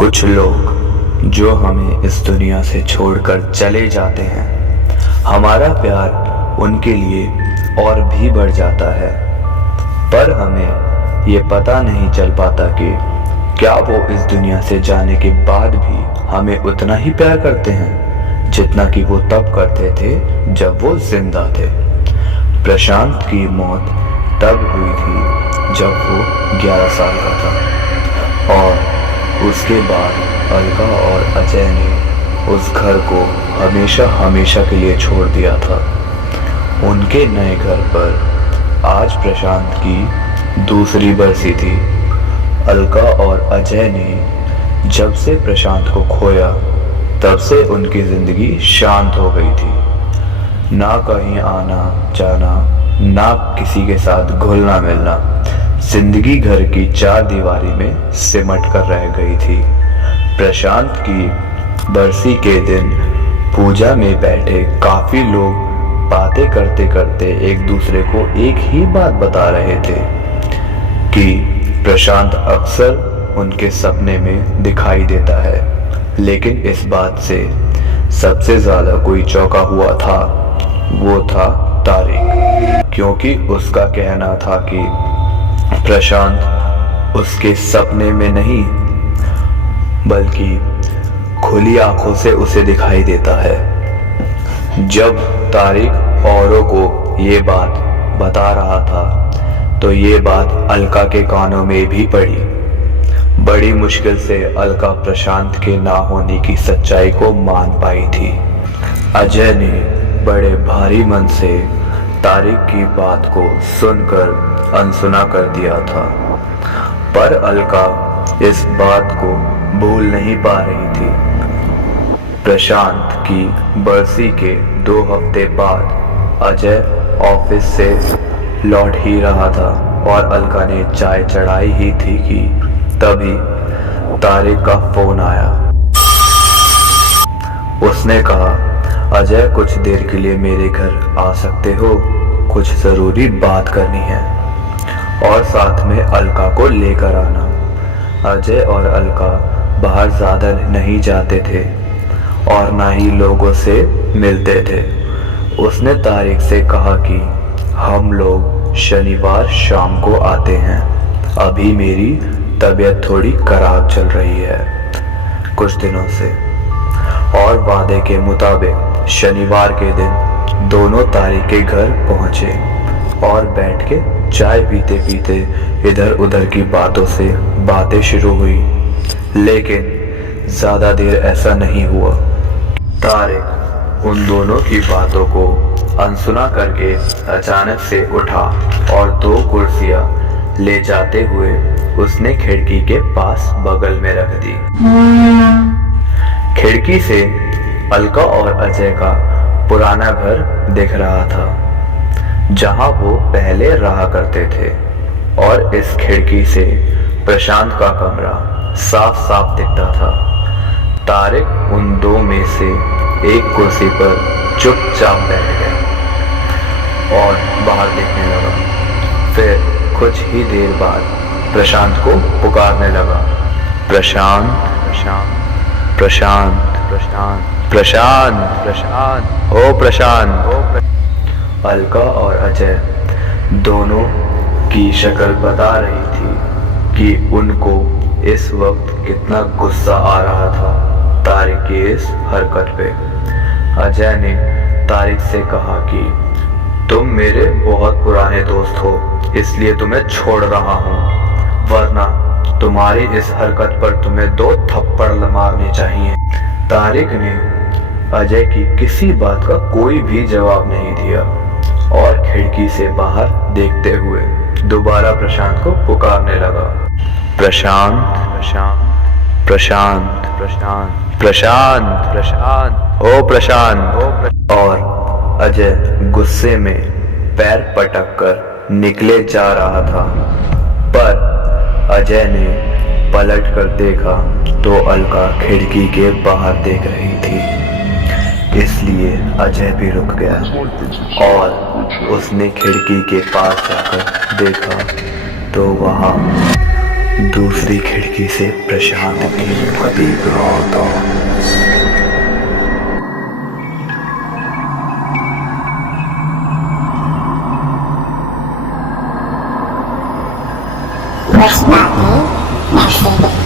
कुछ लोग जो हमें इस दुनिया से छोड़कर चले जाते हैं, हमारा प्यार उनके लिए और भी बढ़ जाता है। पर हमें ये पता नहीं चल पाता कि क्या वो इस दुनिया से जाने के बाद भी हमें उतना ही प्यार करते हैं जितना कि वो तब करते थे जब वो जिंदा थे। प्रशांत की मौत तब हुई थी जब वो 11 साल का था और उसके बाद अलका और अजय ने उस घर को हमेशा हमेशा के लिए छोड़ दिया था। उनके नए घर पर आज प्रशांत की दूसरी बरसी थी। अलका और अजय ने जब से प्रशांत को खोया तब से उनकी जिंदगी शांत हो गई थी। ना कहीं आना जाना, ना किसी के साथ घुलना मिलना, जिंदगी घर की चार दीवारी में सिमट कर रह गई थी। प्रशांत की बरसी के दिन पूजा में बैठे काफी लोग बातें करते करते एक दूसरे को एक ही बात बता रहे थे कि प्रशांत अक्सर उनके सपने में दिखाई देता है। लेकिन इस बात से सबसे ज्यादा कोई चौंका हुआ था वो था तारिक, क्योंकि उसका कहना था कि प्रशांत उसके सपने में नहीं बल्कि खुली आंखों से उसे दिखाई देता है। जब तारिक औरों को ये बात बता रहा था तो ये बात अलका के कानों में भी पड़ी। बड़ी मुश्किल से अलका प्रशांत के ना होने की सच्चाई को मान पाई थी। अजय ने बड़े भारी मन से तारिक की बात को सुनकर अनसुना कर दिया था, पर अलका इस बात को भूल नहीं पा रही थी। प्रशांत की बरसी के 2 हफ्ते बाद अजय ऑफिस से लौट ही रहा था और अलका ने चाय चढ़ाई ही थी कि तभी तारिक का फोन आया। उसने कहा, अजय कुछ देर के लिए मेरे घर आ सकते हो, कुछ जरूरी बात करनी है और साथ में अलका को लेकर आना। अजय और अलका बाहर ज्यादा नहीं जाते थे और ना ही लोगों से मिलते थे। उसने तारिक से कहा कि हम लोग शनिवार शाम को आते हैं, अभी मेरी तबीयत थोड़ी खराब चल रही है कुछ दिनों से। और वादे के मुताबिक शनिवार के दिन दोनों तारिक के घर पहुंचे और बैठ के चाय पीते पीते इधर उधर की बातों से बातें शुरू हुई। लेकिन ज्यादा देर ऐसा नहीं हुआ। तारिक उन दोनों की बातों को अनसुना करके अचानक से उठा और 2 कुर्सियां ले जाते हुए उसने खिड़की के पास बगल में रख दी। खिड़की से अलका और अजय का पुराना घर दिख रहा था जहां वो पहले रहा करते थे, और इस खिड़की से प्रशांत का कमरा साफ साफ दिखता था। तारिक उन 2 में से एक कुर्सी पर चुपचाप बैठ गया और बाहर देखने लगा। फिर कुछ ही देर बाद प्रशांत को पुकारने लगा, प्रशांत प्रशांत प्रशांत प्रशांत प्रशांत प्रशांत ओ प्रशांत। अलका और अजय दोनों की शक्ल बता रही थी कि उनको इस वक्त कितना गुस्सा आ रहा था तारिक की इस हरकत पे। अजय ने तारिक से कहा कि तुम मेरे बहुत पुराने दोस्त हो, इसलिए तुम्हें छोड़ रहा हूँ, वरना तुम्हारी इस हरकत पर तुम्हें 2 थप्पड़ मारने चाहिए। तारिक ने अजय की किसी बात का कोई भी जवाब नहीं दिया और खिड़की से बाहर देखते हुए दोबारा प्रशांत को पुकारने लगा, प्रशांत प्रशांत प्रशांत प्रशांत प्रशांत प्रशांत ओ प्रशांत। और अजय गुस्से में पैर पटक कर निकले जा रहा था, पर अजय ने पलट कर देखा तो अलका खिड़की के बाहर देख रही थी। इसलिए अजय भी रुक गया और उसने खिड़की के पास जाकर देखा तो वहां दूसरी खिड़की से प्रशांत भी देख रहा था। कुछ बातें ऐसे भी